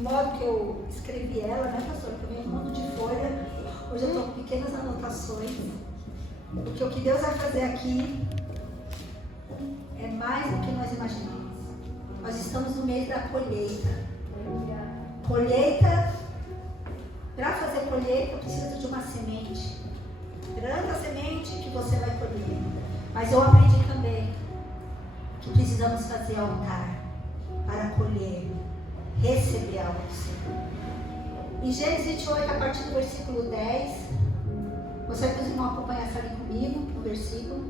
O modo que eu escrevi ela, né, pastor? Que eu venho um monte de folha. Hoje eu estou com pequenas anotações. Porque o que Deus vai fazer aqui é mais do que nós imaginamos. Nós estamos no mês da colheita. Colheita, para fazer colheita, precisa de uma semente. Planta a semente que você vai colher. Mas eu aprendi também que precisamos fazer altar para colher, receber algo do Senhor. Em Gênesis 28, a partir do versículo 10, gostaria que os irmãos acompanhassem ali comigo, no versículo,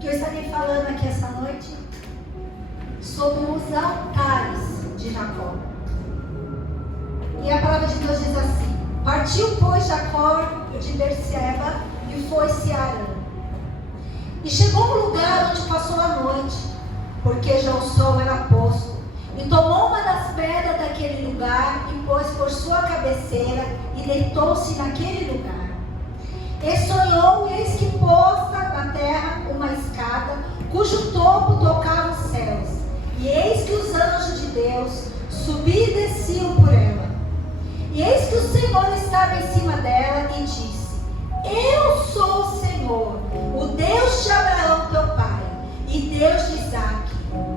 que eu estarei falando aqui essa noite sobre os altares de Jacó. E a palavra de Deus diz assim: partiu, pois, Jacó de Berseba e foi-se a Harã. E chegou ao lugar onde passou a noite, porque já o sol era posto, e tomou uma das pedras daquele lugar e pôs por sua cabeceira e deitou-se naquele lugar. E sonhou, e eis que posta na terra uma escada, cujo topo tocava os céus, e eis que os anjos de Deus subiam e desciam por ela. E eis que o Senhor estava em cima dela e disse: eu sou o Senhor, o Deus de Abraão teu pai, e Deus de Isaque.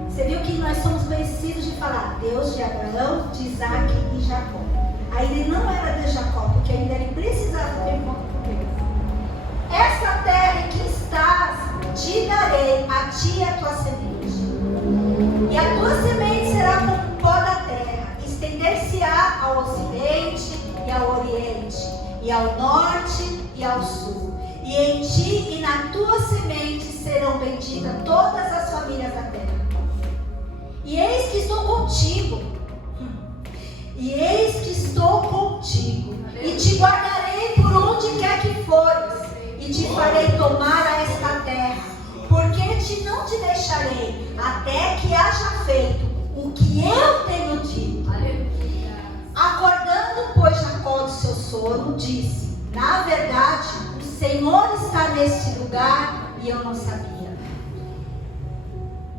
Você viu que nós somos conhecidos de falar Deus de Abraão, de Isaque e Jacó. Aí ele não era de Jacó, porque ainda ele precisava ter um com Deus. Esta terra em que estás, te darei a ti e a tua semente. E a tua semente será como o pó da terra, estender-se-á ao ocidente e ao oriente, e ao norte e ao sul. E em ti e na tua semente serão benditas todas as famílias da terra. E eis que estou contigo. E eis que estou contigo. E te guardarei por onde quer que fores. E te farei tomar a esta terra. Porque não te deixarei até que haja feito o que eu tenho dito. Acordando, pois, Jacó do seu sono, disse: na verdade, o Senhor está neste lugar e eu não sabia.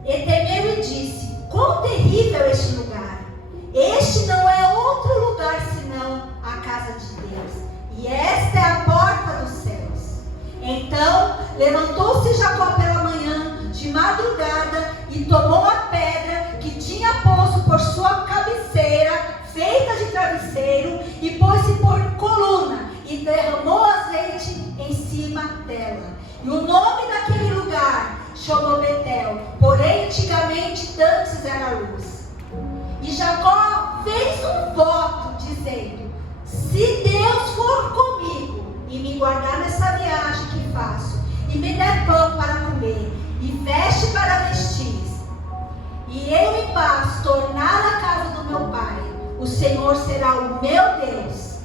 E temeu e disse: quão terrível este lugar! Este não é outro lugar senão a casa de Deus, e esta é a porta dos céus. Então levantou-se Jacó pela manhã, de madrugada, e tomou a pedra que tinha posto por sua cabeceira, feita de travesseiro, e pôs-se por coluna, e derramou azeite em cima dela. E o nome daquele lugar chamou Betel, porém antigamente dantes era luz. E Jacó fez um voto, dizendo: se Deus for comigo e me guardar nessa viagem que faço, e me der pão para comer, e veste para vestir, e eu em paz tornar a casa do meu pai, o Senhor será o meu Deus.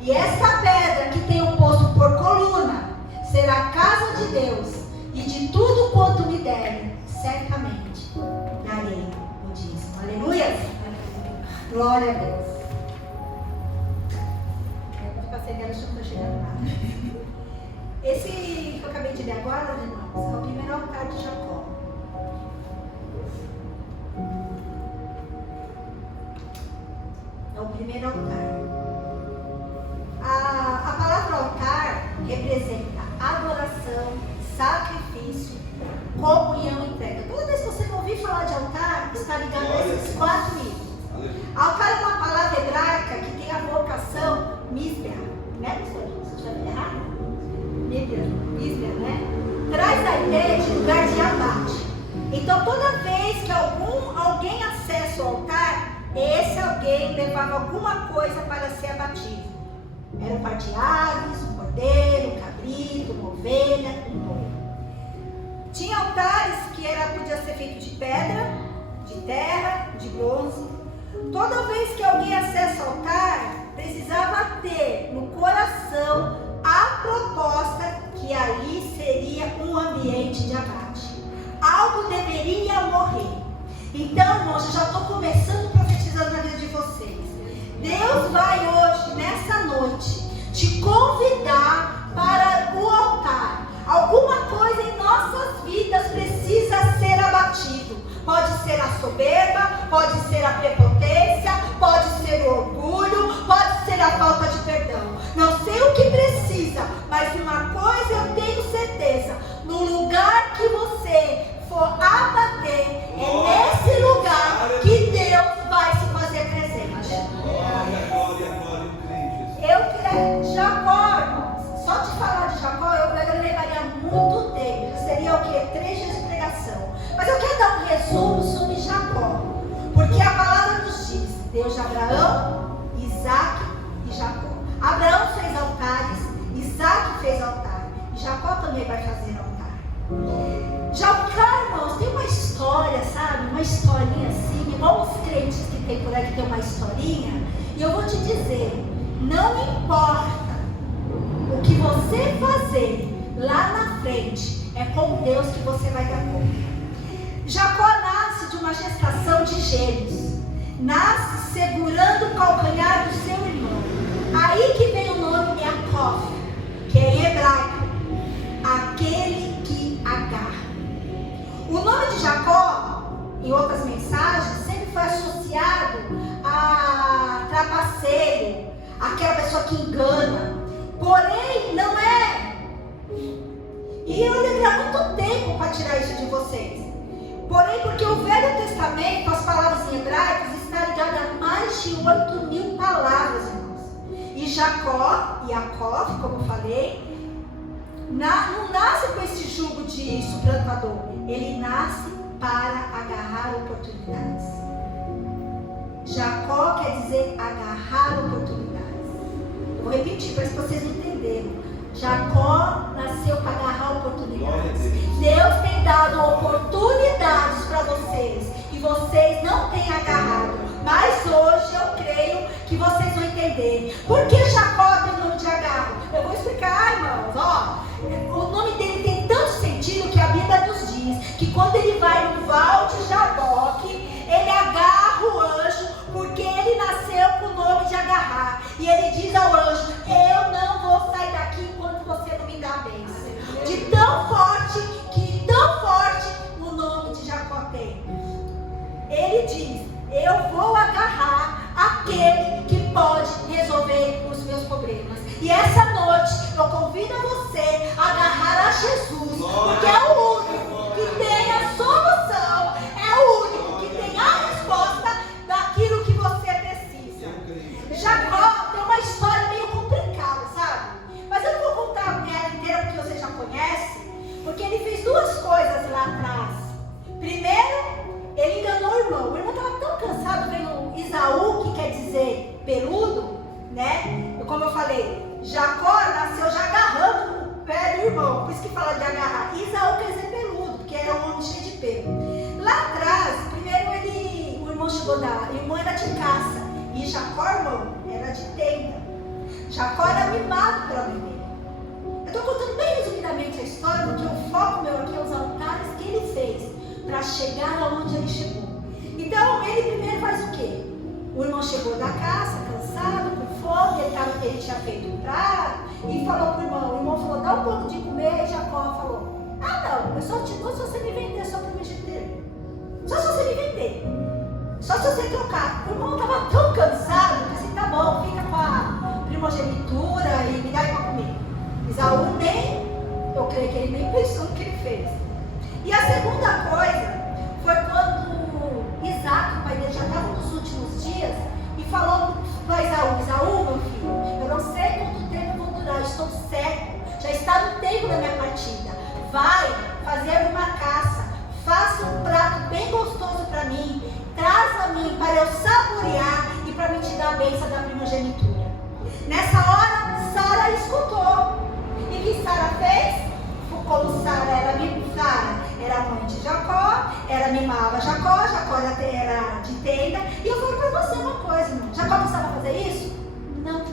E esta pedra que tenho posto por coluna será a casa de Deus, e de tudo quanto me derem, certamente darei o dízimo. Aleluia! Glória a Deus. Eu vou ficar sem ela, não estou chegando nada. Esse que eu acabei de ler agora, irmãos, é o primeiro altar de Jacó. É o primeiro altar. A palavra altar representa adoração, sacrifício, comunhão e entrega. Toda vez que você ouvir falar de altar, está ligado a esses quatro itens. Altar é uma palavra hebraica que tem a vocação misbea, né, pastor? Se eu estiver errado? Misbea, né? Traz a ideia de lugar de abate. Então, toda vez que alguém acessa o altar, esse alguém levava alguma coisa para ser abatido. Era um par de aves, um cordeiro, um cabrito, uma ovelha, um boi. Tinha altares que podia ser feito de pedra, de terra, de bronze. Toda vez que alguém acessa o altar, precisava ter no coração a proposta que ali seria um ambiente de abate. Algo deveria morrer. Então, irmãos, eu já estou começando profetizando na vida de vocês. Deus vai hoje, nessa noite, te convidar para o altar. Alguma coisa em nossas vidas precisa ser abatido. Pode ser a soberba, pode ser a prepotência, Deus de Abraão, Isaac e Jacó. Abraão fez altares, Isaac fez altar, e Jacó também vai fazer altar. Jacó, irmãos, tem uma história, sabe? Uma historinha assim, igual os crentes que tem por aí que tem uma historinha. E eu vou te dizer, não importa o que você fazer lá na frente, é com Deus que você vai dar conta. Jacó nasce de uma gestação de gêmeos, nasce segurando o calcanhar do seu irmão. Aí que vem o nome Yaakov, que é em hebraico, aquele que agarra. O nome de Jacó, em outras mensagens, sempre foi associado a trapaceiro, aquela pessoa que engana. Porém, não é. E eu levaria muito tempo para tirar isso de vocês. Porém, porque o Velho Testamento, as palavras em hebraico, está ligado a mais de 8.000 palavras, irmãos. E Jacó, Yaakov, como eu falei, não nasce com esse jugo de suplantador. Ele nasce para agarrar oportunidades. Jacó quer dizer agarrar oportunidades. Eu vou repetir para que vocês entenderem. Jacó nasceu para agarrar oportunidades. Deus tem dado oportunidades para vocês e vocês não têm agarrado. Mas hoje eu creio que vocês vão entender. Por que Jacó tem o nome de agarro? Eu vou explicar, irmãos. O nome dele tem tanto sentido que a Bíblia nos diz que quando ele vai no Val de Jaboque, ele agarra o anjo, porque ele nasceu com o nome de agarrar. E ele diz ao anjo: eu não vou sair daqui enquanto você não me dá a bênção. De tão forte o nome de Jacó tem. Ele diz: eu vou agarrar aquele que pode resolver os meus problemas. E essa noite eu convido a você a agarrar a Jesus, porque é o único que tem a solução, é o único que tem a resposta daquilo que você precisa. Jacó tem uma história meio complicada, sabe? Mas eu não vou contar ela inteira porque você já conhece, porque ele fez duas coisas lá atrás. Primeiro, ele enganou o irmão. O irmão estava tão cansado, veio Isaú, que quer dizer peludo, né? Como eu falei, Jacó nasceu já agarrando o pé do irmão, por isso que fala de agarrar. Isaú quer dizer peludo, porque era um homem cheio de pelo. Lá atrás, primeiro o irmão chegou o irmão era de caça, e Jacó, irmão, era de tenda. Jacó era mimado pela mãe dele. Eu estou contando bem resumidamente a história, porque o foco meu aqui é os altares que ele fez para chegar aonde ele chegou. Então, ele primeiro faz o quê? O irmão chegou da caça, cansado, com fome, ele tinha feito um prato, e falou para o irmão falou: dá um pouco de comer, e Jacó falou: ah não, eu só te dou se você me vender só para me vender. Só se você me vender. Só se você trocar. O irmão estava tão cansado, que assim, tá bom, fica com a primogenitura e me dá aí para comer. Isaú eu creio que ele nem pensou no que ele fez. E a segunda coisa foi quando Isaac, o pai dele, já estava nos últimos dias e falou para Isaú, meu filho, eu não sei quanto tempo eu vou durar, eu estou cego, já está no tempo da minha partida. Vai fazer uma caça, faça um prato bem gostoso para mim, traz a mim para eu saborear e para me te dar a bênção da primogenitura. Nessa hora, Sara escutou. E o que Sara fez? Como Sara era mãe de Jacó, ela mimava Jacó era de tenda. E eu falo para você uma coisa, irmão: Jacó precisava fazer isso? Não.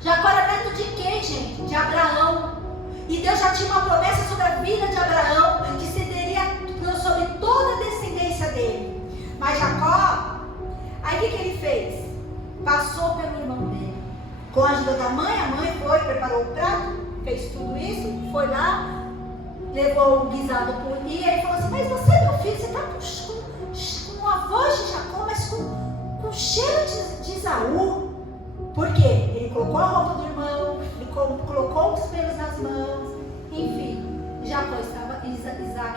Jacó era neto de quem, gente? De Abraão. E Deus já tinha uma promessa sobre a vida de Abraão, que cederia sobre toda a descendência dele. Mas Jacó, aí o que ele fez? Passou pelo irmão dele. Com a ajuda da mãe, a mãe foi, preparou o prato, fez tudo isso, foi lá, levou o guisado por dia e falou assim: mas você, meu filho, você está com a voz de Jacó, mas com cheiro de Isaú. Por quê? Ele colocou a roupa do irmão, ele colocou os pelos nas mãos, enfim. Isaac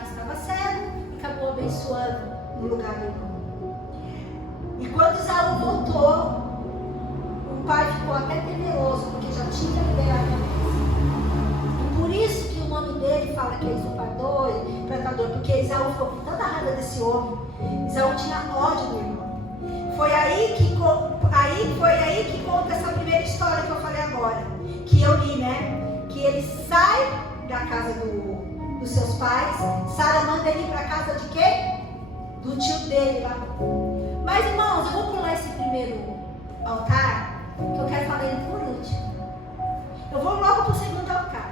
estava cego e acabou abençoando no lugar do irmão. E quando Isaú voltou, o pai ficou até temeroso, porque já tinha liberado a bênção. E por isso que o nome dele fala que é usurpador, predador, porque Isaú ficou com tanta raiva desse homem. Isaú tinha ódio do irmão. Foi aí que conta essa primeira história que eu falei agora, que eu li, né? Que ele sai da casa dos seus pais. Sara manda ele ir para a casa de quem? Do tio dele lá. Mas, irmãos, eu vou pular esse primeiro altar, que eu quero falar ele por último. Eu vou logo para o segundo altar.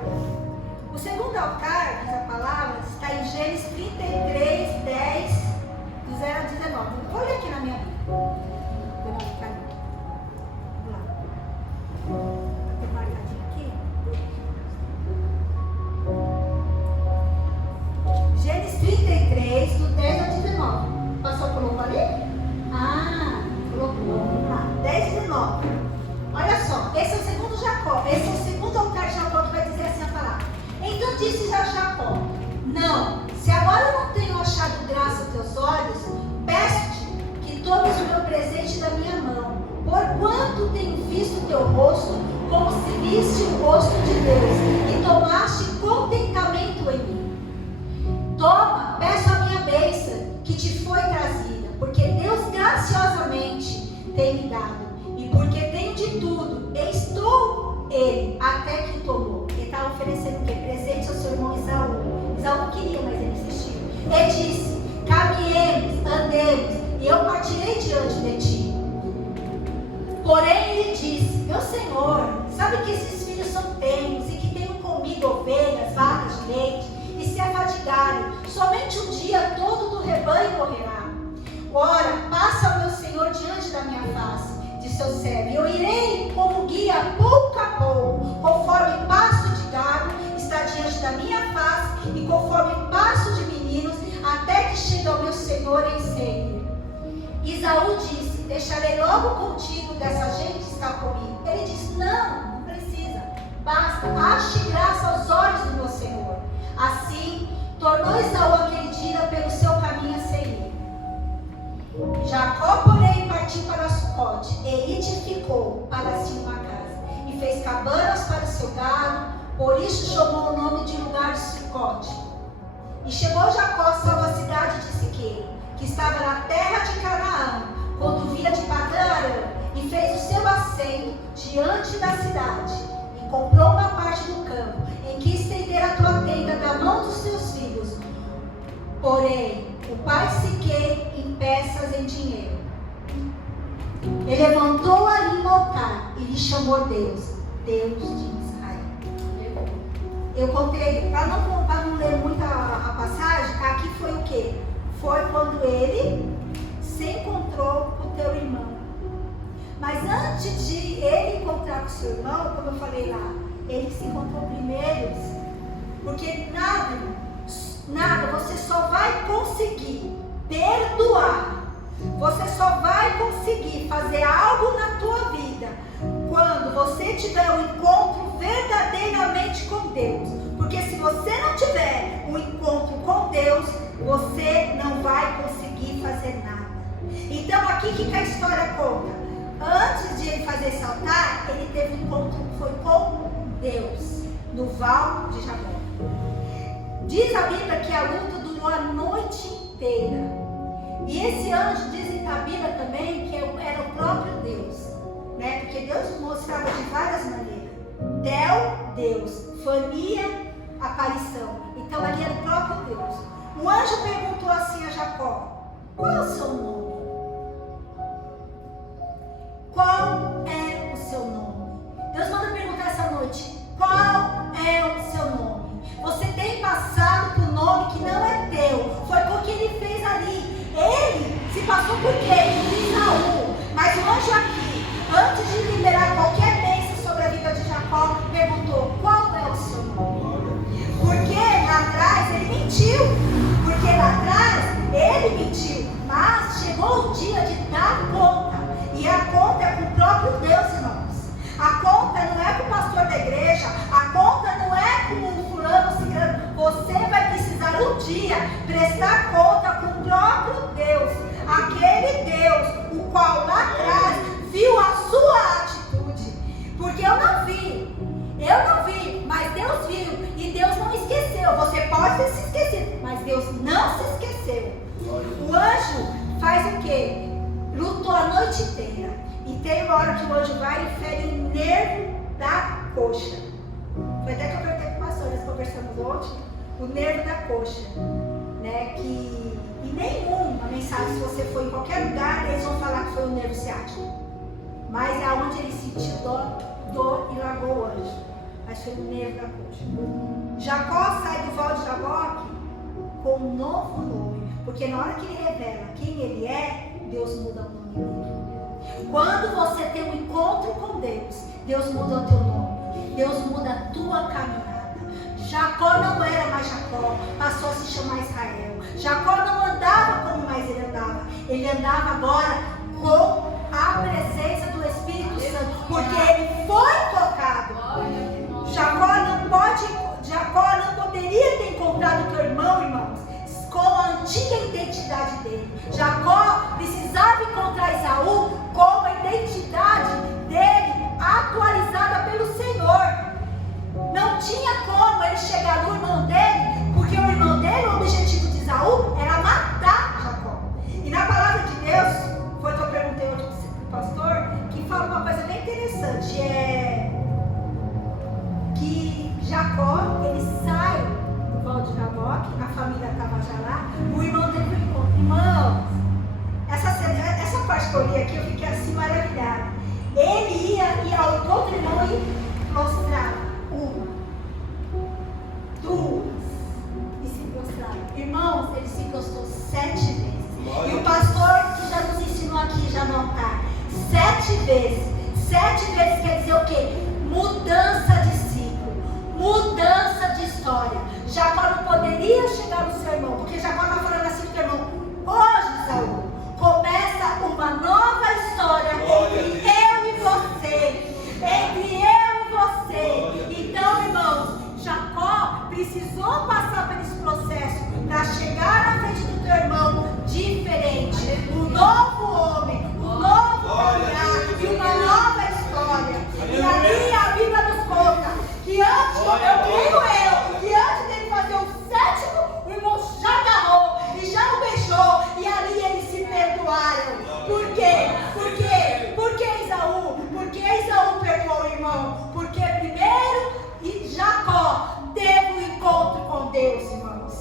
O segundo altar, diz a palavra, está em Gênesis 33, 10, do 0 a 19. Vou ler aqui na minha Bíblia. Vou ficar ali. Vamos lá. Vou marcadinho aqui. Gênesis 33, do 10 a 19. Passou, colocou ali? Ah, colocou. Vamos lá. 10 e 19. Olha só, esse é o segundo Jacó. Esse é o segundo altar de Jacó que vai dizer assim a palavra. Então disse já Jacó: não, se agora eu não tenho achado graça aos teus olhos, peço-te que tomes o meu presente da minha mão, porquanto tenho visto o teu rosto como se viste o rosto de Deus, e tomaste contentamento em mim. Toma, peço a minha bênção que te foi trazida, porque Deus graciosamente tem me dado, e porque tenho de tudo, estou ele até que tomou. Ele estava oferecendo o que? Presente ao seu irmão Esaú. Esaú não queria, mas ele insistiu. Ele disse: caminhemos, andemos, e eu partirei diante de ti. Porém ele disse: meu senhor, sabe que esses filhos são tenros e que tenho comigo ovelhas, vacas de leite, e se afadigarem, somente um dia todo do rebanho morrerá. Ora, passa o meu senhor diante da minha face, de seu servo, e eu irei como guia pouco a pouco, conforme passo de gado está diante da minha face, e conforme passo de meninos, até que chegue ao meu senhor em sempre. Esaú disse: deixarei logo contigo dessa gente que está comigo. Ele disse: não precisa, basta, ache graça aos olhos do meu senhor. Assim, tornou Esaú aquele dia pelo seu caminho a Seir. Jacó, porém, partiu para Sucote e edificou para si uma casa, e fez cabanas para o seu gado, por isso chamou o nome de lugar de Sucote. E chegou Jacó à salva cidade de Siquém, que estava na terra de Canaã, quando via de Padã-Arã, e fez o seu assento diante da cidade, e comprou uma parte do campo, em que estendera a tua tenda da mão dos teus filhos. Porém, o pai Siquém em peças em dinheiro. Ele levantou ali um altar e lhe chamou Deus, Deus de Israel. Eu contei, para não ler muito a passagem, aqui foi o quê? Foi quando ele se encontrou com o teu irmão. Mas antes de ele encontrar com o seu irmão, como eu falei lá, ele se encontrou primeiro. Porque nada, você só vai conseguir perdoar, você só vai conseguir fazer algo na tua vida quando você tiver um encontro verdadeiramente com Deus. Porque se você não tiver um encontro com Deus, você não vai conseguir fazer nada. Então aqui que a história conta. Antes de ele fazer esse altar, ele teve um encontro, foi com Deus, no Val de Jabó. Diz a Bíblia que a luta durou a noite inteira. E esse anjo, diz a Bíblia também, que era o próprio Deus, né? Porque Deus mostrava de várias maneiras. Deus, Fania, aparição. Então ali era o próprio Deus. O anjo perguntou assim a Jacó: qual é o seu nome? Qual é o seu nome? Deus manda perguntar essa noite: qual é o seu nome? Você tem passado por um nome que não é teu. Foi porque ele fez ali. Ele se passou por quem? Por Esaú. Mas o anjo aqui, antes de liberar qualquer bênção sobre a vida de Jacó, perguntou: qual é o seu nome? Porque lá atrás ele mentiu. Porque lá atrás ele mentiu. Mas chegou o dia de dar conta. E a conta é com o próprio Deus, irmãos. A conta não é com o pastor da igreja. A conta não é com o fulano, ciclano. Você vai precisar um dia prestar conta com o próprio Deus. Aquele Deus, o qual lá atrás viu a sua atitude. Porque eu não vi, mas Deus viu. E Deus não esqueceu. Você pode ter se esquecido, mas Deus não se esqueceu. O anjo faz o quê? Lutou noite inteira. E tem uma hora que o anjo vai e fere o nervo da coxa. Foi até que eu perguntei para o pastor, nós conversamos ontem, o nervo da coxa. Né? Que em nenhuma mensagem, se você for em qualquer lugar, eles vão falar que foi o nervo ciático. Mas é onde ele sentiu dor e largou o anjo. Mas foi o nervo da coxa. Jacó sai do val de Jaboque com um novo nome. Porque na hora que ele revela quem ele é, Deus muda o nome dele. Quando você tem um encontro com Deus, Deus muda o teu nome. Deus muda a tua caminhada. Jacó não era mais Jacó, passou a se chamar Israel. Jacó não andava como mais ele andava. Ele andava agora com a presença do Espírito Santo, porque ele foi tocado. Jacó não poderia ter encontrado o teu irmão, irmãos, com a antiga identidade dele. Jacó precisava encontrar Esaú com a identidade dele atualizada pelo Senhor. Não tinha como ele chegar no irmão dele, porque o irmão dele, o objetivo de Esaú era matar Jacó. E na palavra de Deus, foi o que eu perguntei hoje para o pastor, que fala uma coisa bem interessante, que Jacó, ele sai do val de Jaboque, a família estava já lá, o irmão dele foi encontro. Irmãos, essa parte que eu li aqui, eu fiquei assim maravilhada. Ele ia ao encontro do irmão e mostrava. Uma, duas, e se prostrava. Irmãos, ele se prostrou 7 vezes. Glória. E o pastor que já nos ensinou aqui, já no altar, 7 vezes. 7 vezes quer dizer o quê? Mudança de ciclo, mudança de história. Jacó não poderia chegar no seu irmão, porque Jacó está falando assim para o irmão: hoje, Saúl, começa uma nova história entre eu e você. Entre eu e você. Então, irmãos, Jacó precisou passar por esse processo para chegar na frente do teu irmão diferente. Um novo homem, um novo caminhar e uma nova história. E ali a Bíblia nos conta que antes, que antes dele fazer o 7º, o irmão já agarrou e já o beijou. E ali eles se perdoaram. Por quê? Por que Esaú? Porque Esaú perdoou o irmão. Porque primeiro Jacó teve um encontro com Deus, irmãos.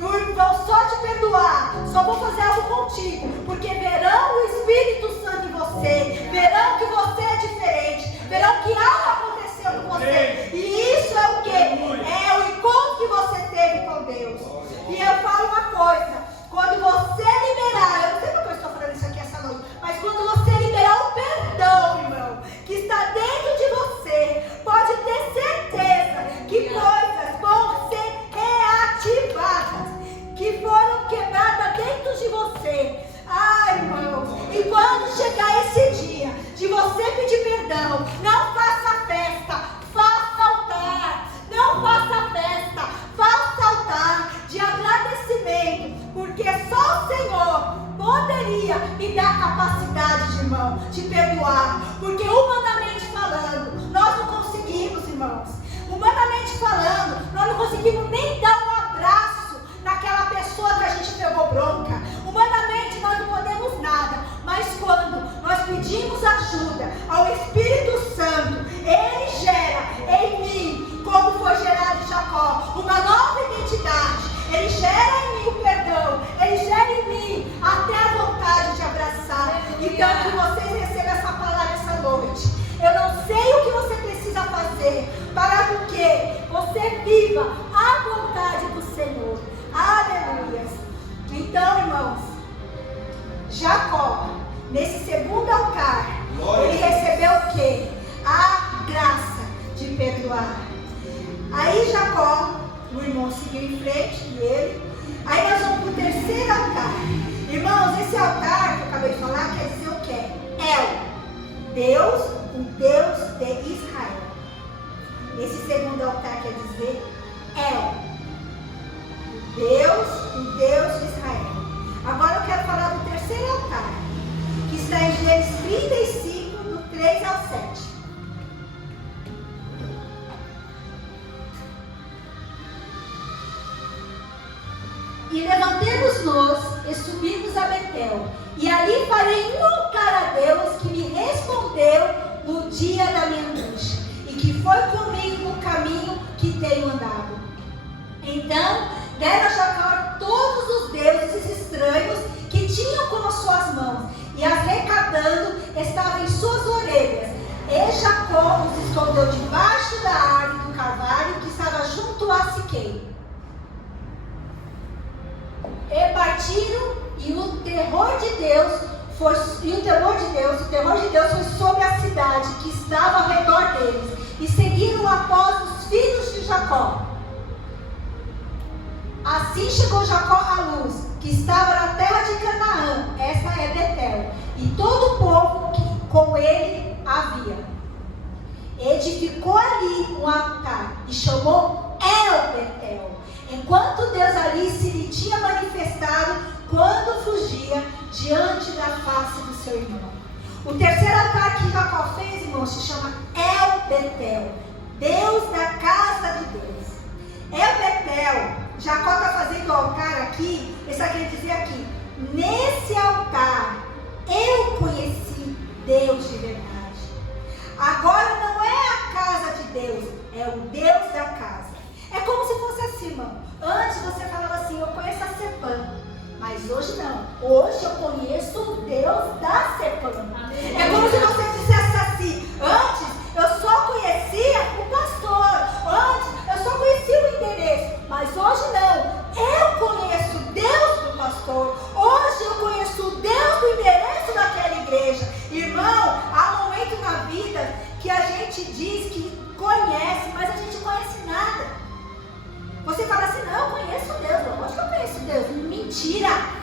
O irmão só te perdoar, só vou fazer algo contigo, porque verão o Espírito Santo em você, verão que você é diferente, verão que algo aconteceu com você. E isso é o quê? É o encontro que você teve com Deus. E eu falo uma coisa: quando você liberar, eu não sei porque eu estou falando isso aqui essa noite, mas quando você liberar o perdão, irmão, que está dentro de você, pode ter certeza que coisas vão ser reativadas, que foram quebradas dentro de você. Ai, irmãos, e quando chegar esse dia de você pedir perdão, não faça festa, faça altar. Não faça festa, faça altar de agradecimento, porque só o Senhor poderia me dar capacidade, de irmão, de perdoar. Porque humanamente falando, nós não conseguimos, irmãos. Humanamente falando, nós não conseguimos nem dar um abraço naquela pessoa que a gente pegou bronca. Humanamente nós não podemos nada, mas quando nós pedimos ajuda ao Espírito Santo, Ele gera em mim, como foi gerado em Jacó, uma nova identidade. Ele gera em mim o perdão, Ele gera em mim até a vontade de abraçar. Então que vocês recebam essa palavra essa noite. Eu não sei o que você precisa fazer para que você viva a vontade do Senhor. Aleluia. Então, irmãos, Jacó, nesse segundo altar, ele recebeu o quê? A graça de perdoar. Aí Jacó, o irmão seguiu em frente, e ele. Aí nós vamos para o terceiro altar. Irmãos, esse altar que eu acabei de falar quer dizer o quê? Deus, o Deus de Israel. Esse segundo altar quer dizer Deus, o Deus de Israel. Agora eu quero falar do terceiro altar, que está em Gênesis 35, do 3 ao 7. E levantemos-nos e subimos a Betel, e ali farei um altar a Deus que me respondeu no dia da minha angústia e que foi comigo no caminho que tenho andado. Então deram a Jacó todos os deuses estranhos que tinham como suas mãos, e arrecadando estavam em suas orelhas. E Jacó os escondeu debaixo da árvore do carvalho que estava junto a Siquém. E partiram, e o terror de Deus foi sobre a cidade que estava ao redor deles, e seguiram após os filhos de Jacó. Assim chegou Jacó à luz, que estava na terra de Canaã, essa é Betel, e todo o povo que com ele havia. Edificou ali um altar e chamou El Betel, enquanto Deus ali se lhe tinha manifestado quando fugia diante da face do seu irmão. O terceiro altar que Jacó fez, irmão, se chama El Betel, Deus da casa de Deus. El Betel, Jacó está fazendo o altar aqui, ele está querendo dizer aqui, nesse altar eu conheci Deus de verdade. Agora não é a casa de Deus, é o Deus da casa. É como se fosse assim, irmão. Antes você falava assim, eu conheço a Cepam, mas hoje não. Hoje eu conheço o Deus da Cepam. É como se você dissesse assim, antes eu só conhecia o pastor, antes eu só conhecia o endereço, mas hoje não. Eu conheço o Deus do pastor, hoje eu conheço o Deus do endereço daquela igreja. Irmão, há momentos na vida que a gente diz que conhece, mas a gente não conhece nada. Você fala assim, não, eu conheço Deus, eu acho que eu conheço Deus. Mentira!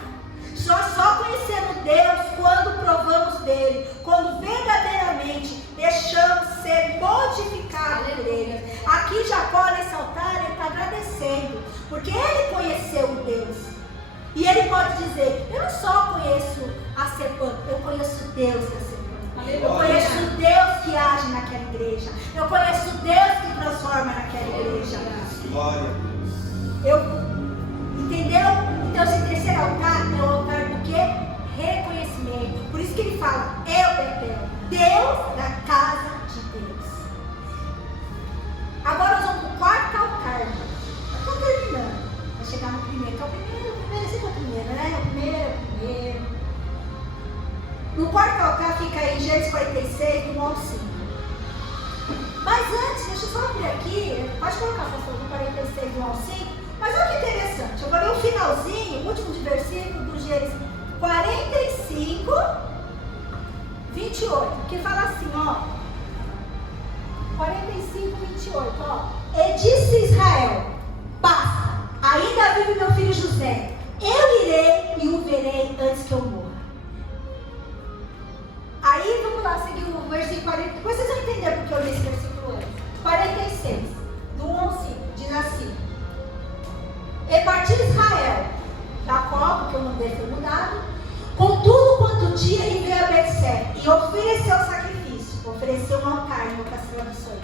Só conhecemos Deus quando provamos dele, quando verdadeiramente deixamos ser modificados por ele. Aqui Jacó, nesse altar, ele está agradecendo, porque ele conheceu o Deus. E ele pode dizer, eu não só conheço a Cepam, eu conheço Deus da Cepam. Eu conheço o Deus que age naquela igreja. Eu conheço o Deus que transforma naquela igreja. Glória a Deus. Entendeu? Então esse terceiro altar é o altar do quê? Reconhecimento. Por isso que ele fala, El Betel, Deus da casa de Deus. Agora nós vamos para o quarto altar. Estou terminando. Vai chegar no primeiro, que é o primeiro, esse é o primeiro, né? O primeiro. No quarto altar fica aí Gênesis 46, do 1 ao 5. Mas antes, deixa eu só abrir aqui, pode colocar, pastor, do 46, do 1 ao 5. Mas olha que interessante, eu vou ler o finalzinho, o último de versículo do Gênesis 45, 28, que fala assim, ó. 45, 28, ó. E disse Israel, basta, ainda vive meu filho José, eu irei e o verei antes que eu morra. Aí, vamos lá, seguir o versículo 40. Depois vocês vão entender porque eu li esse versículo antes. 46, do 1 ao 5, diz assim. E partiu Israel, Jacó, porque o nome dele foi mudado, com tudo quanto tinha, e veio a Betzé, e ofereceu sacrifício, ofereceu um altar em outras traduções.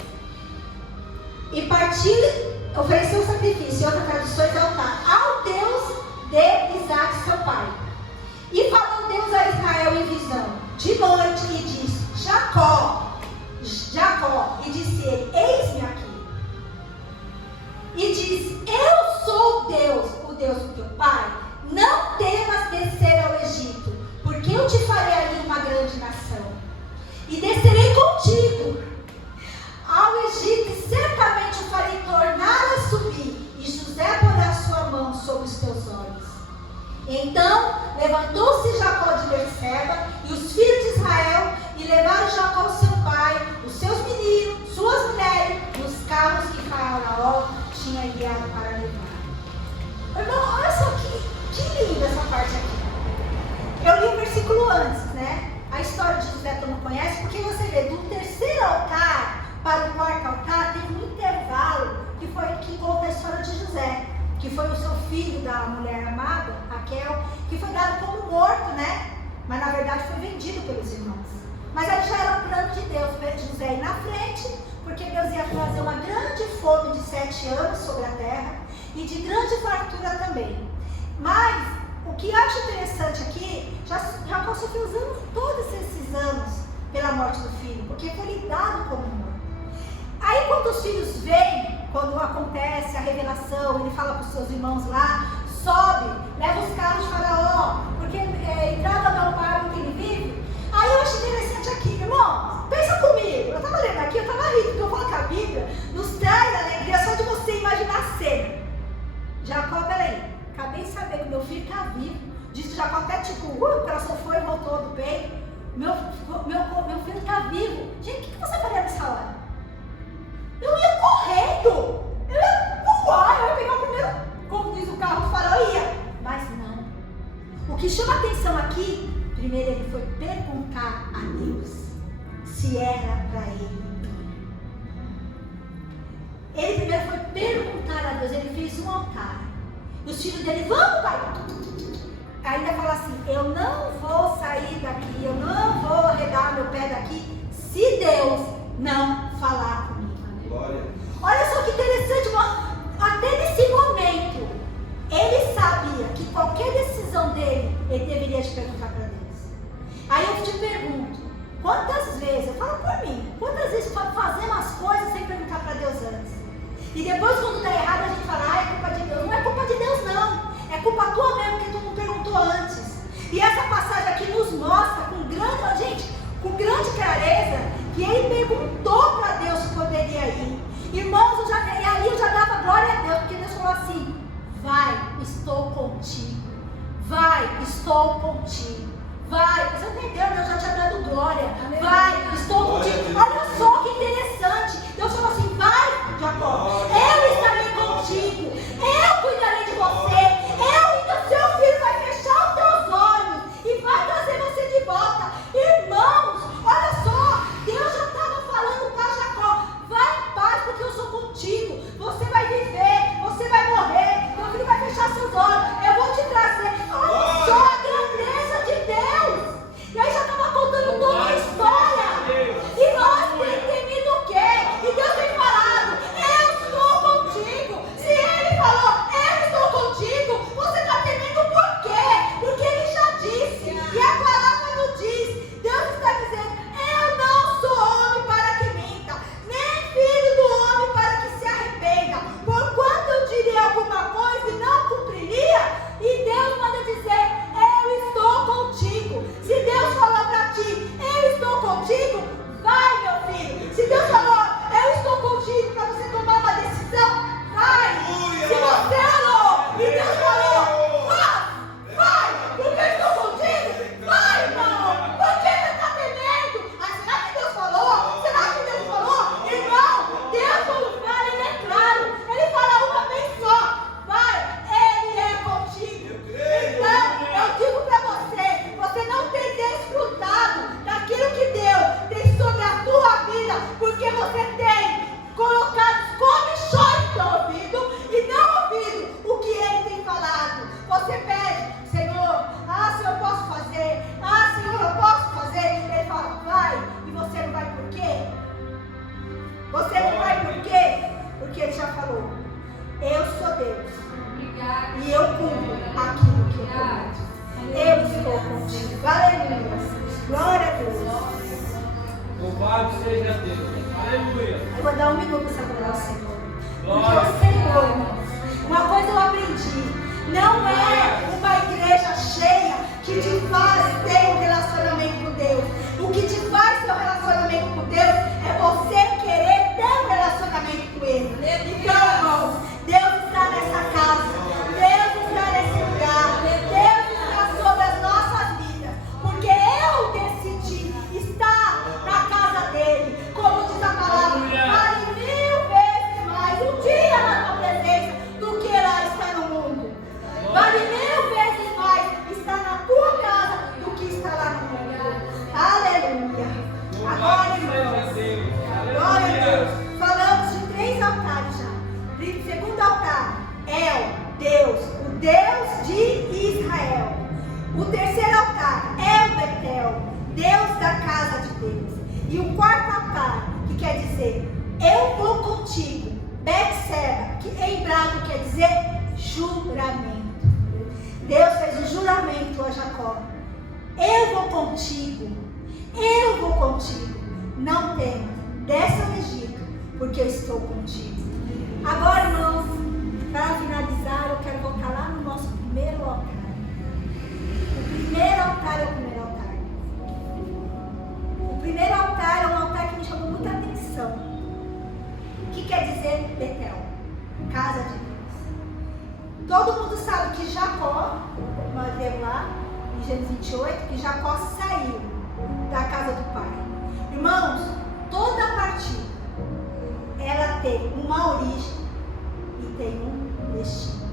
E partiu, ofereceu sacrifício, em outras traduções, altar, ao Deus de Isaac, seu pai. E falou Deus a Israel em visão, de noite, e disse, Jacó, e disse ele, eis-me aqui. E diz, eu sou Deus, o Deus do teu pai, não temas descer ao Egito, porque eu te farei ali uma grande nação. E descerei contigo ao Egito, e certamente o farei tornar a subir, e José porá sua mão sobre os teus olhos. Então levantou-se Jacó de Berseba e os filhos de Israel, e levaram Jacó seu pai, os seus meninos, suas mulheres, nos carros que Faraó tinha enviado para levar. Irmão, olha só que linda essa parte aqui. Eu li o versículo antes, né? A história de José tu não conhece, porque você vê, do terceiro altar para o quarto altar, teve um intervalo que conta a história de José, que foi o seu filho da mulher amada, Raquel, que foi dado como morto, né? Mas na verdade foi vendido pelos irmãos. Mas aí já era o plano de Deus, José ir na frente, porque Deus ia trazer uma grande fome de 7 anos sobre a terra, e de grande fartura também. Mas o que eu acho interessante aqui, Jacó sofreu os anos, todos esses anos pela morte do filho, porque foi lhe dado como morto. Aí quando os filhos vêm, quando acontece a revelação, ele fala para os seus irmãos lá, sobe, leva os carros de Faraó, porque entrada não para onde ele vive. Aí eu acho interessante aqui, irmão, pensa comigo, eu estava lendo aqui, eu estava rindo, porque eu falo que a Bíblia nos traz alegria só de você imaginar a cena. Jacó, peraí, acabei de saber que meu filho está vivo. Diz que Jacó até tipo, o coração foi e voltou do peito. Meu filho está vivo. Gente, o que você faria nessa hora? Eu ia correndo. Eu ia voar, eu ia pegar o primeiro, como diz o carro do Faraó, ia. Mas não. O que chama atenção aqui, primeiro ele foi perguntar a Deus se era para ele. Ele primeiro foi perguntar a Deus, ele fez um altar. E os filhos dele, vamos, pai. Ainda fala assim, eu não vou sair daqui, eu não vou arredar meu pé daqui, se Deus não falar comigo. Glória. Olha só que interessante, até nesse momento, ele sabia que qualquer decisão dele, ele deveria te perguntar para Deus. Aí eu te pergunto, quantas vezes, eu falo por mim, quantas vezes fazemos as coisas sem perguntar para Deus antes? E depois quando está errado a gente fala, é culpa de Deus. Não é culpa de Deus não, é culpa tua mesmo, que tu não perguntou antes. E essa passagem aqui nos mostra com grande clareza, que ele perguntou para Deus se poderia ir. Irmãos, e ali eu já dava glória a Deus, porque Deus falou assim, vai, estou contigo. Vai, estou contigo. Vai, você entendeu? Deus já tinha dado glória. Vai, estou contigo. Olha só que interessante. Deus falou assim, vai, Jacó, eu estarei contigo. Eu cuidarei de você. Então seu filho vai fechar os teus olhos e vai trazer você de volta. Irmãos, olha só, Deus já estava falando para Jacó, vai em paz porque eu sou contigo. Você vai viver, você vai morrer. Meu filho vai fechar seus olhos. Eu vou te trazer. Olha só a grandeza de Deus. E aí já estava contando toda a história. E nós temos temido o quê? E Deus tem falado, eu estou contigo. Se Ele falou, eu estou contigo, você está temendo por quê? Porque Ele já disse. E a palavra nos diz, Deus está dizendo, eu não sou homem para que minta, nem filho do homem para que se arrependa. Porquanto eu diria alguma coisa e não cumpriria, e Deus manda dizer, eu estou contigo. Se Deus falou para ti, eu estou contigo, vai, meu filho. Se Deus falou, eu estou contigo para você tomar uma decisão, vai. Se você orou e Deus falou, vai, porque eu estou contigo, vai, irmão. Por que você está temendo? Será que Deus falou? Será que Deus falou? Irmão, Deus quando fala, Ele é claro. Ele fala uma vez só, vai, Ele é contigo. Então, eu digo para você, você não tem desfrutado daquilo que Deus tem sobre a tua vida, porque você tem colocado comichões no teu ouvido e não ouvido o que Ele tem falado. Você pede, Senhor, Senhor, eu posso fazer? Senhor, eu posso fazer? Ele fala, vai, e você não vai por quê? Você não vai por quê? Porque Ele já falou, eu sou Deus. E eu cumpro aquilo que eu prometo. Eu estou contigo. Aleluia. Glória a Deus. Louvado seja Deus. Aleluia. Eu vou dar um minuto para adorar o Senhor. Porque o Senhor, irmãos, uma coisa eu aprendi. Não é uma igreja cheia que te faz ter um relacionamento com Deus. O que te faz ter um relacionamento com Deus é você querer ter um relacionamento com Ele. Então, irmãos, Deus está nessa casa. Deus está nesse lugar. Deus está sobre as nossas vidas. Porque eu decidi estar na casa dEle. Como diz a palavra, vale 1000 vezes mais um dia na tua presença do que lá estar no mundo. Vale 1000 vezes mais estar na tua casa do que estar lá no mundo. Aleluia. Agora, irmãos, glória a Deus. Falamos de 3 altares já. O segundo altar, Deus, o Deus de Israel. O terceiro altar, Betel, Deus da casa de Deus. E o quarto altar, que quer dizer, eu vou contigo, Betseba, que em hebraico quer dizer juramento. Deus fez um juramento a Jacó. Eu vou contigo. Eu vou contigo. Não temas. Desce ao Egito, porque eu estou contigo. Agora, irmãos, para finalizar, eu quero voltar lá no nosso primeiro altar. O primeiro altar é o primeiro altar. O primeiro altar é um altar que me chamou muita atenção. O que quer dizer Betel? Casa de Deus. Todo mundo sabe que Jacó, nós lemos lá em Gênesis 28, que Jacó saiu da casa do pai. Irmãos, toda partida, ela tem uma origem e tem um destino.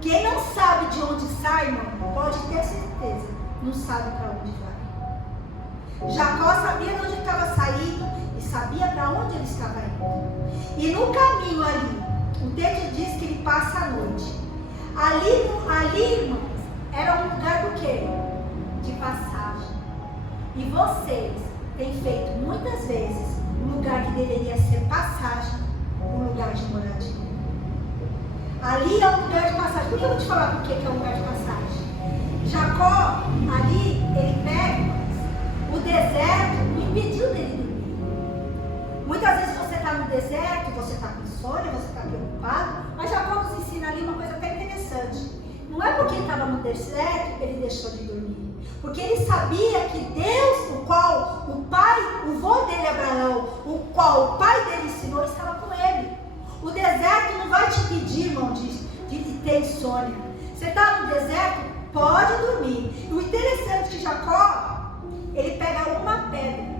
Quem não sabe de onde sai, irmão, pode ter certeza, não sabe para onde vai. Jacó sabia de onde estava saindo e sabia para onde ele estava indo. E no caminho ali, o texto diz que ele passa a noite. Ali, irmãos, era um lugar do quê? De passagem. E vocês têm feito muitas vezes um lugar que deveria ser passagem, um lugar de moradia. Ali é um lugar de passagem. Por que eu vou te falar por que é um lugar de passagem? Jacó, ali, ele pega o deserto, não impediu dele dormir. Muitas vezes você está no deserto, você está com insônia, você está preocupado, mas Jacó nos ensina ali uma coisa até interessante. Não é porque ele estava no deserto que ele deixou de dormir. Porque ele sabia que Deus, o qual o pai, o vô dele, Abraão, o qual o pai dele ensinou, estava com ele. O deserto não vai te impedir, irmão, de ter insônia. Você está no deserto, pode dormir. E o interessante é que Jacó, ele pega uma pedra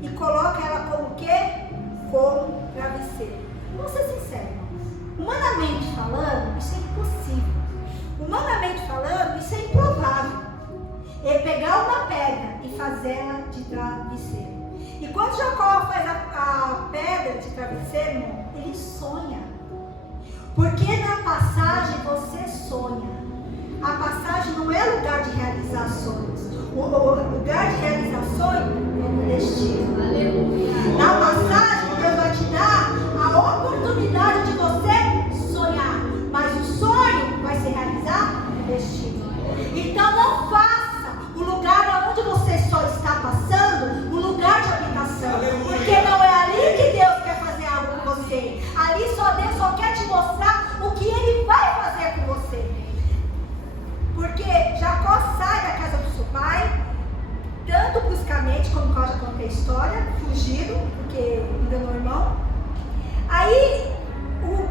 e coloca ela como o quê? Como travesseiro. Vamos ser sinceros, irmãos. Humanamente falando, isso é impossível. Humanamente falando, isso é improvável. Ele pegar uma pedra e fazê-la de travesseiro. E quando Jacó faz a pedra de travesseiro, irmão, ele sonha. Porque na passagem você sonha. A passagem não é lugar de realizar sonhos. O lugar de realizar sonhos é no destino. Aleluia. Na passagem, Deus vai te dar a oportunidade de você sonhar. Mas o sonho vai se realizar no destino. Então não faça o lugar onde você só está passando um lugar de habitação. Porque não é ali que Deus quer fazer algo com você. Ali Deus só quer te mostrar o que Ele vai fazer com você. Porque Jacó sai da casa do seu pai, tanto bruscamente, como eu já contei a história, fugindo, porque enganou o irmão. Aí,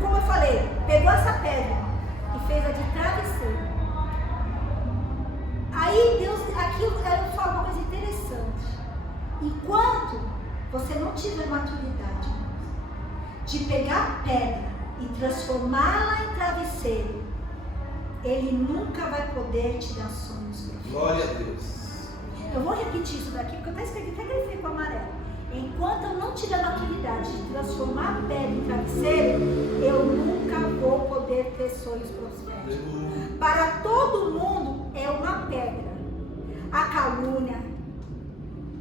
como eu falei, pegou essa pedra e fez a de travesseiro. Aí Deus, aqui eu quero falar uma coisa interessante. Enquanto você não tiver maturidade de pegar a pedra e transformá-la em travesseiro, Ele nunca vai poder te dar sonhos profundos. Glória a Deus. Eu vou repetir isso daqui, porque eu estou escrevendo até aquele com amarelo. Enquanto eu não tiver maturidade de transformar a pedra em travesseiro, eu nunca vou poder ter sonhos prosperos. Para todo mundo é uma pedra. A calúnia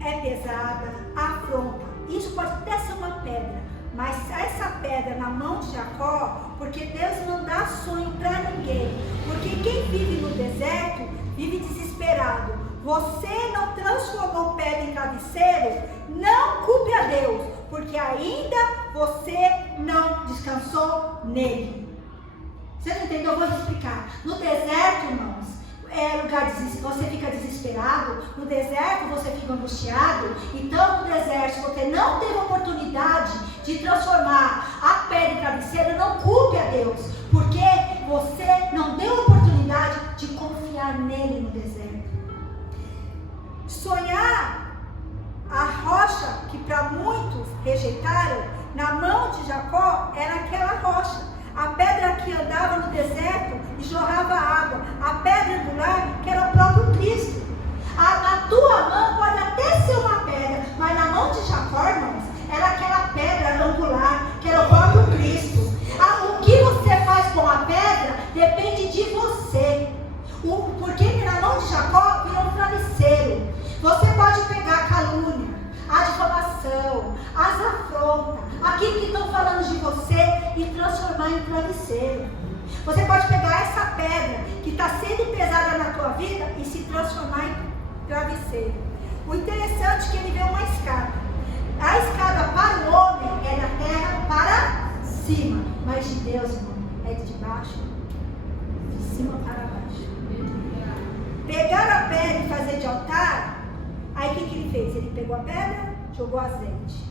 é pesada, a afronta. Isso pode até ser uma pedra, mas essa pedra na mão de Jacó, porque Deus não dá sonho para ninguém. Porque quem vive no deserto vive desesperado. Você não transformou pedra em travesseiro, não culpe a Deus, porque ainda você não descansou nele. Você não entendeu? Eu vou explicar. No deserto, irmãos, é lugar você fica desesperado. No deserto você fica angustiado. Então, no deserto, se você não teve oportunidade de transformar a pedra em travesseiro, não culpe a Deus, porque você não deu oportunidade de confiar nele no deserto. Sonhar a rocha que para muitos rejeitaram, na mão de Jacó era aquela rocha, a pedra que andava no deserto e jorrava água, a pedra angular que era o próprio Cristo. Na tua mão pode até ser uma pedra, mas na mão de Jacó, irmãos, era aquela pedra angular que era o próprio Cristo. O que você faz com a pedra depende de você. Porque na mão de Jacó virou um travesseiro. Você pode pegar a calúnia, a difamação, as afrontas, aquilo que estão falando de você e transformar em travesseiro. Você pode pegar essa pedra que está sendo pesada na tua vida e se transformar em travesseiro. O interessante é que ele vê uma escada. A escada para o homem é da terra para cima, mas de Deus, irmão, é de baixo, de cima para baixo. Pegar a pedra e fazer de altar, aí o que ele fez? Ele pegou a pedra, jogou azeite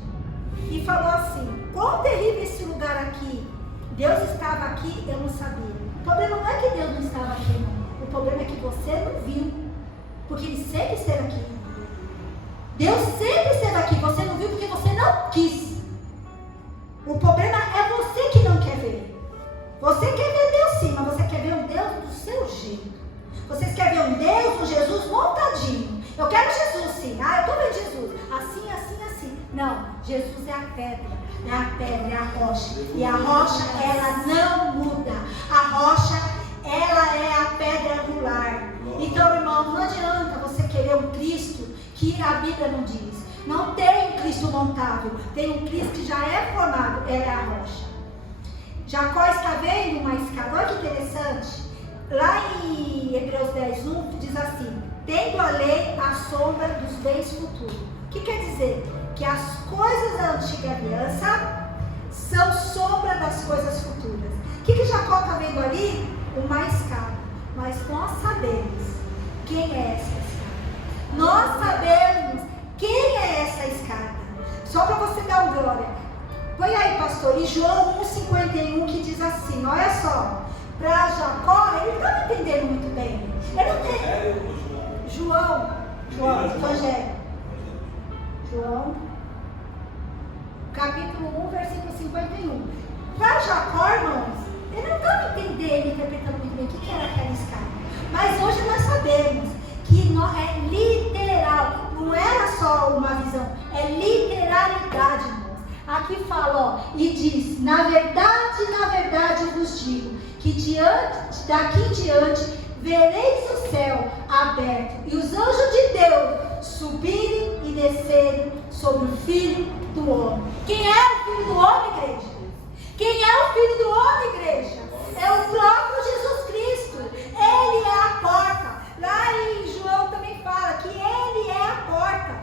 e falou assim: quão terrível esse lugar aqui. Deus estava aqui, eu não sabia. O problema não é que Deus não estava aqui, não. O problema é que você não viu, porque Ele sempre esteve aqui. Deus sempre esteve aqui, você não viu porque você não quis. O problema é você que não quer ver. Você quer ver Deus sim, mas você quer ver um Deus do seu jeito. Vocês querem ver um Deus, um Jesus montadinho. Eu quero Jesus sim, eu estou vendo Jesus. Assim, assim, assim. Não, Jesus é a pedra. É a pedra, é a rocha. E a rocha, ela não muda. A rocha, ela é a pedra angular. Então, irmão, não adianta você querer um Cristo que a Bíblia não diz. Não tem um Cristo montável. Tem um Cristo que já é formado. Ela é a rocha. Jacó está vendo uma escada. Olha que interessante. Lá em Hebreus 10:1 diz assim: tendo a lei a sombra dos bens futuros. O que quer dizer? Que as coisas da antiga aliança são sombra das coisas futuras. O que Jacó está vendo ali? Uma escada. Mas nós sabemos quem é essa escada. Nós sabemos quem é essa escada. Só para você dar um glória. Põe aí, pastor, em João 1,51 que diz assim, olha só. Para Jacó, ele não está entendendo muito bem. Ele não tem... João, Evangelho. João, capítulo 1, versículo 51. Para Jacó, irmãos, ele não estava entendendo, interpretando muito bem o que era aquela escada. Mas hoje nós sabemos que é literal, não era só uma visão, é literalidade, irmãos. Aqui fala, e diz: na verdade eu vos digo, que daqui em diante vereis o céu aberto e os anjos de Deus subirem e descerem sobre o Filho do Homem. Quem é o Filho do Homem, igreja? Quem é o Filho do Homem, igreja? É o próprio Jesus Cristo. Ele é a porta. Lá em João também fala que Ele é a porta.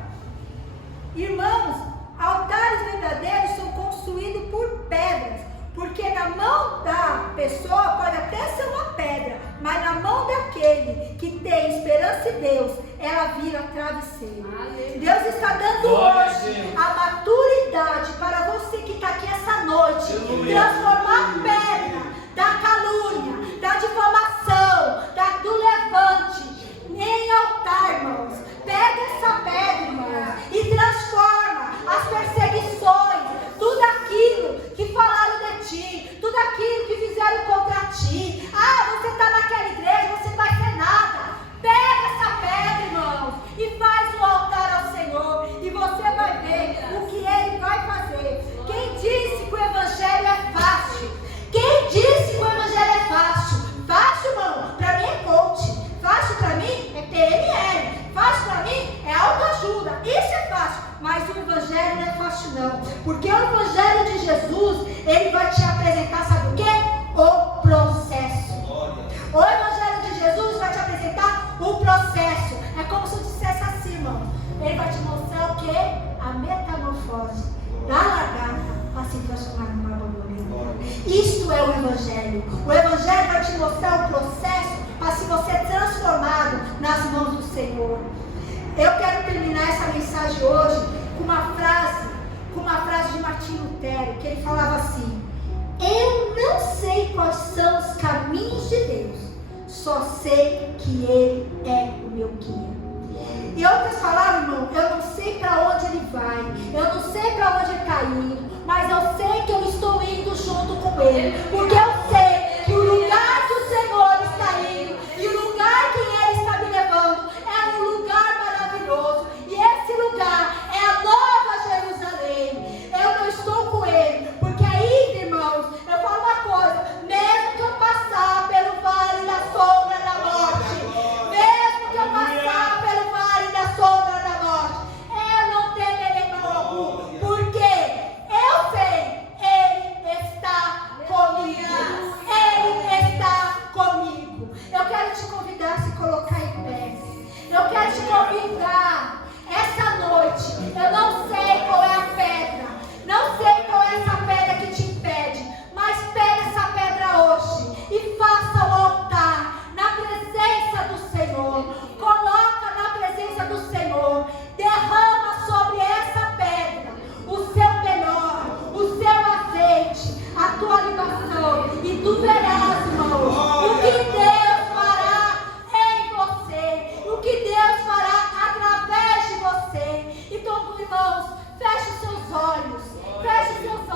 Irmãos, altares verdadeiros são construídos por pedras. Porque na mão da pessoa pode até ser uma pedra, mas na mão daquele que tem esperança em Deus, ela vira travesseiro. Deus está dando hoje a maturidade para você que está aqui essa noite, transformar a pedra da calúnia, da difamação, do levante em altar, irmãos. Pega essa pedra, irmãos, e transforma as perseguições, tudo aquilo que falaram de ti, tudo aquilo que fizeram contra ti. Você está naquela igreja, você não vai ser nada. Pega essa pedra, irmãos, e faz um altar ao Senhor, e você vai ver o que Ele vai fazer. Quem disse que o Evangelho é fácil? Quem disse que o Evangelho é fácil? Fácil, irmão, para mim é coach. Fácil para mim é PNL. Fácil para mim é autoajuda. Isso é fácil. Mas o Evangelho não é fácil não. Porque o Evangelho de Jesus, ele vai te apresentar, sabe o quê? O processo. O Evangelho de Jesus vai te apresentar o processo. É como se eu dissesse assim, irmão. Ele vai te mostrar o quê? A metamorfose da lagarta para se transformar numa borboleta. Isto é o Evangelho. O Evangelho vai te mostrar o processo para se você ser transformado nas mãos do Senhor. Eu quero terminar essa mensagem hoje com uma frase de Martinho Lutero, que ele falava assim: eu não sei quais são os caminhos de Deus, só sei que Ele é o meu guia. Em outras palavras, irmão, eu não sei para onde Ele vai, eu não sei para onde Ele está indo, mas eu sei que eu estou indo junto com Ele, porque eu sei que o lugar que o Senhor está indo e o lugar que Ele está me levando é um lugar maravilhoso, e esse lugar é a Nova Jerusalém. Eu não estou com Ele, porque aí, irmãos, eu falo uma coisa: mesmo que eu passar pelo vale da sombra da morte, mesmo que eu passar pelo vale da sombra da morte, eu não temerei mal algum, porque eu sei, Ele está comigo. mãos, feche os seus olhos, feche os seus